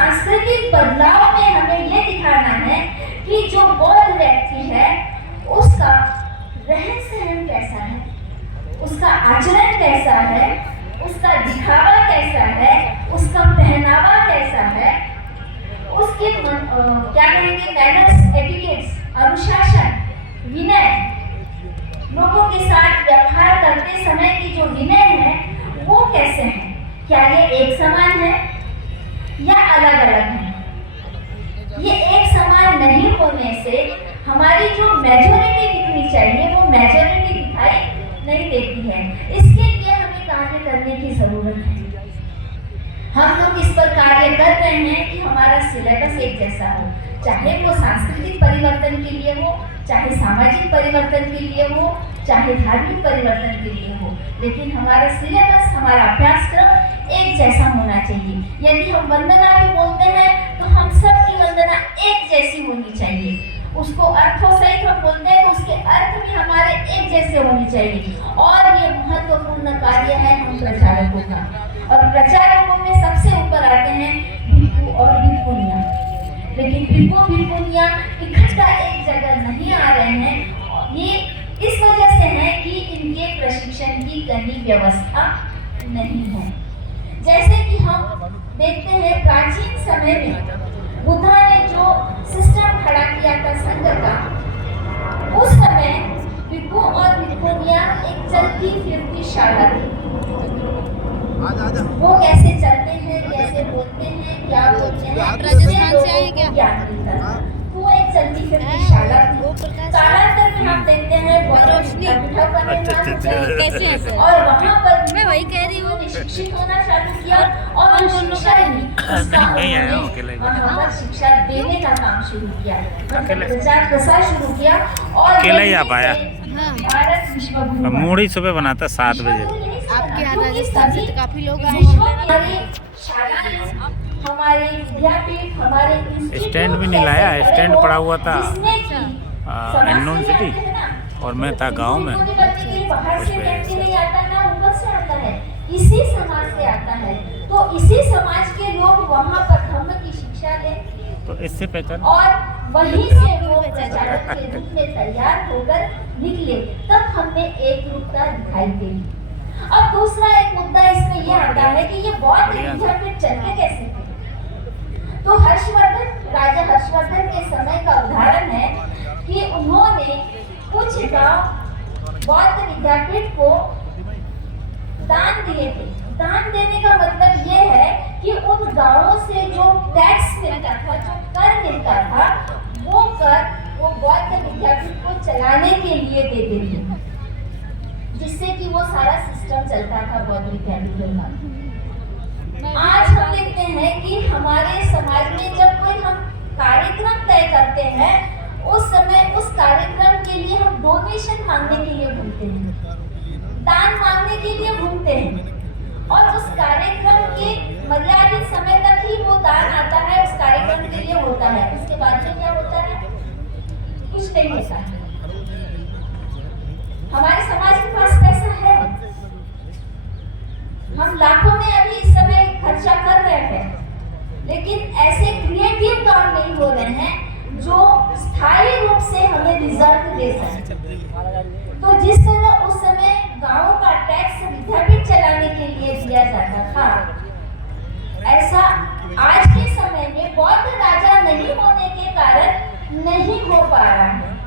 सांस्कृतिक बदलाव में हमें ये दिखाना है कि जो बौद्ध व्यक्ति है उसका रहन सहन कैसा है, उसका आचरण कैसा है, उसका दिखावा कैसा है, उसका पहनावा कैसा है, उसके क्या कहेंगे मैनर्स, एटिकेट्स, अनुशासन, विनय, लोगों के साथ व्यवहार करते समय की जो विनय है वो कैसे है, क्या ये एक समान है या अलग अलग है। ये एक समान नहीं होने से हमारी जो मेजॉरिटी दिखनी चाहिए वो मेजॉरिटी दिखाई नहीं देती है। इसके लिए हमें कार्य करने की जरूरत है। हम लोग इस पर कार्य कर रहे हैं कि हमारा सिलेबस एक जैसा हो, चाहे वो सांस्कृतिक परिवर्तन के लिए हो, चाहे सामाजिक परिवर्तन के लिए हो, चाहे धार्मिक परिवर्तन के लिए हो, लेकिन हमारा सिलेबस, हमारा अभ्यासक्रम एक जैसा होना चाहिए। यदि हम वंदना भी बोलते हैं तो हम सब की वंदना एक जैसी होनी चाहिए। उसको अर्थों सहित हम बोलते हैं तो उसके अर्थ भी हमारे एक जैसे होने चाहिए। और ये महत्वपूर्ण कार्य है हम प्रचारकों का। और प्रचारकों में सबसे ऊपर आते हैं भिक्षु और भिक्षुनियाँ। लेकिन भिक्षु भिक्षुनियाँ इकट्ठा एक जगह नहीं आ रहे हैं। ये इस वजह से है कि इनके प्रशिक्षण की कहीं व्यवस्था नहीं है। जैसे कि हम देखते हैं प्राचीन समय में बुद्धा ने जो सिस्टम खड़ा किया था संघ का, उस समय भिक्षु और भिक्षुनियाँ एक चलती फिरती शाला थी। वो कैसे चलते हैं, कैसे बोलते हैं, क्या बोलते हैं, राजस्थान से आए क्या? ज्ञान मिलता था। वो एक चलती फिरती शाला थी। कालांतर में हम देखते हैं कैसे है सर? और वहाँ पर मैं वही कह रही हूँ। शिक्षित होना चालू किया और शिक्षा शिक्षा देने का काम शुरू किया, प्रचार प्रसार शुरू किया। और अकेला ही आ पाया। भारत विश्व मूड़ी सुबह बनाता 7 बजे। आपके यहाँ राजस्थान से तो काफी लोग आए हैं। हमारे विद्यापीठ, हमारे स्टैंड भी नहीं लाया, स्टैंड पड़ा हुआ था एंडोन सिटी और मैं था गांव में। बाहर से व्यक्ति नहीं आता ना, ऊपर से आता है, इसी समाज से आता है। तो इसी समाज के लोग वहाँ पर धर्म की शिक्षा लें तो इससे पहचान और वहीं से वो प्रचारक के रूप में तैयार होकर निकले, तब हमें एक रूपता दिखाई देगी। अब दूसरा एक मुद्दा इसमें यह आता है कि ये बौद्ध विद्यापीठ चलते कैसे थे। तो हर्षवर्धन, राजा हर्षवर्धन के समय का उदाहरण है कि उन्होंने कुछ गांव बौद्ध विद्यापीठ को दान दिए थे। दान देने का मतलब ये है कि उन गांवों से जो टैक्स मिलता था, जो कर मिलता था, वो कर वो बौद्ध विद्यापीठ को चलाने के लिए दे देते थे, जिससे कि वो सारा सिस्टम चलता था बौद्ध विद्यापीठ का। आज हम देखते हैं कि हमारे समाज में जब कोई हम कार्यक्रम तय करते हैं, उस समय उस कार्यक्रम के लिए हम डोनेशन मांगने के लिए घूमते हैं, दान मांगने के लिए घूमते हैं, और उस कार्यक्रम के मर्यादित समय तक ही वो दान आता है, उस कार्यक्रम के लिए होता है। उसके बाद में क्या होता है, कुछ नहीं होता है। हमारे समाज के पास पैसा है, हम लाखों में अभी इस समय खर्चा कर रहे हैं, लेकिन ऐसे क्रिएटिव काम नहीं हो रहे हैं जो स्थायी रूप से हमें रिजल्ट दे सके। तो जिस तरह उस समय गांवों का टैक्स विद्यापीठ चलाने के लिए दिया जाता था, ऐसा आज के समय में बौद्ध राजा नहीं होने के कारण नहीं हो पा रहा है।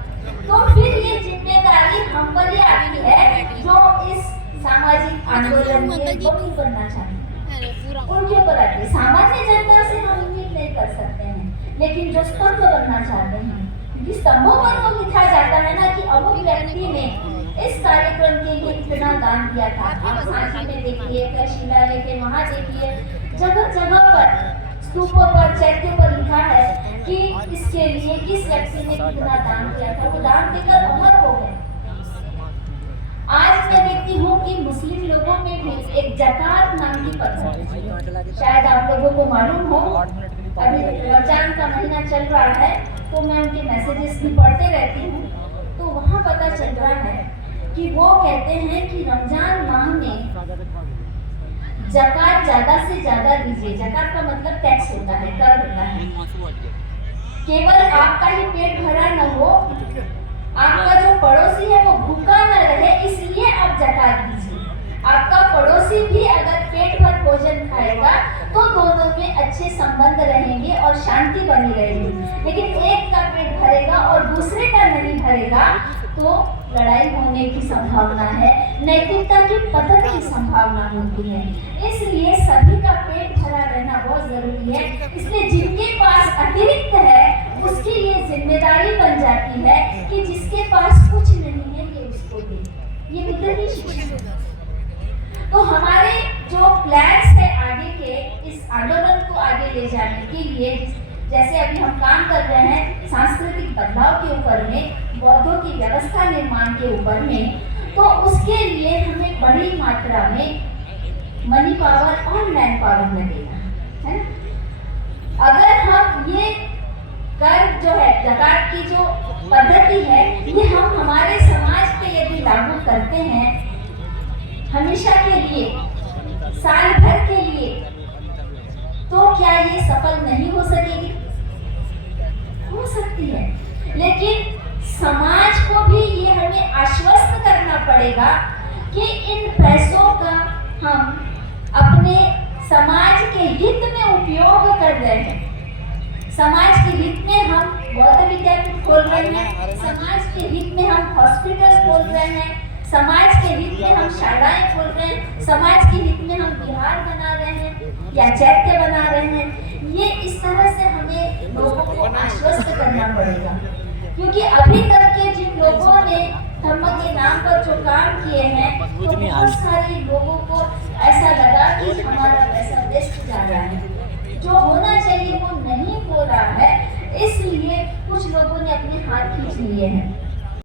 तो फिर ये जिम्मेदारी हम पर ही आती है जो इस सामाजिक आंदोलन के बनी बनना चाहते हैं, उनके ऊपर आती है। सामान्य जनता से हम उम्मीद नहीं कर सकते हैं, लेकिन जो स्तंभ बनना चाहते हैं, क्योंकि स्तंभों पर तो लिखा जाता है ना कि अमुक व्यक्ति ने इस कार्यक्रम के लिए इतना दान दिया था। आप सांची में देखिए, शिलालेख के वहाँ देखिए, जगह जगह पर स्तूपों पर, चैत्यों पर लिखा है कि इसके लिए किस व्यक्ति ने कितना दान किया था, वो दान देकर अमर हो गए। आज मैं देखती हूँ कि मुस्लिम लोगों में भी एक ज़कात नाम की पद्धति, शायद आप लोगों को मालूम हो, अभी रमजान का महीना चल रहा है तो मैं उनके मैसेजेस भी पढ़ते रहती हूँ, तो वहाँ पता चल रहा है कि वो कहते हैं कि रमजान माह में जकात ज्यादा से ज्यादा दीजिए। जकात का मतलब टैक्स होता है, कर होता है। केवल आपका ही पेट भरा न हो, आपका जो पड़ोसी है वो भूखा न रहे, इसलिए आप जकात दीजिए। आपका पड़ोसी भी अगर पेट भर भोजन खाएगा तो दोनों में अच्छे संबंध रहेंगे और शांति बनी रहेगी। लेकिन एक का पेट भरेगा और दूसरे का नहीं भरेगा तो लड़ाई होने की संभावना है, नैतिकता की पतन की संभावना होती है। इसलिए सभी का पेट भरा रहना बहुत जरूरी है। इसलिए जिनके पास अतिरिक्त है उसकी ये जिम्मेदारी बन जाती है कि जिसके पास कुछ नहीं है ये उसको दे। ये मित्र की शिक्षा। तो हमारे जो प्लान्स है आगे के, इस आंदोलन को आगे ले जाने के लिए, जैसे अभी हम काम कर रहे हैं सांस्कृतिक बदलाव के ऊपर में, बौद्धों की व्यवस्था निर्माण के ऊपर में, तो उसके लिए हमें बड़ी मात्रा में मनी पावर और मैन पावर लगेगा, है ना। अगर हम ये कर जो है ज़कात की जो पद्धति है ये हम हमारे समाज पे यदि लागू करते हैं हमेशा के लिए, साल भर के लिए, तो क्या ये सफल नहीं हो सकेगी? हो सकती है, लेकिन समाज को भी ये हमें आश्वस्त करना पड़ेगा कि इन पैसों का हम अपने समाज के हित में उपयोग कर रहे हैं। समाज के हित में हम बौद्ध विद्यापीठ खोल रहे हैं, समाज के हित में हम हॉस्पिटल खोल रहे हैं, समाज के हित में हम शालाएं खोल रहे हैं, समाज के हित में हम विहार बना रहे हैं या चैत्य बना रहे हैं। ये इस तरह से हमें लोगों को आश्वस्त करना पड़ेगा, क्योंकि अभी तक के जिन लोगों ने धर्म के नाम पर जो काम किए हैं तो बहुत सारे लोगों को ऐसा लगा कि हमारा पैसा वेस्ट जा रहा है, जो होना चाहिए वो नहीं हो रहा है, इसलिए कुछ लोगों ने अपने हाथ खींच लिए हैं।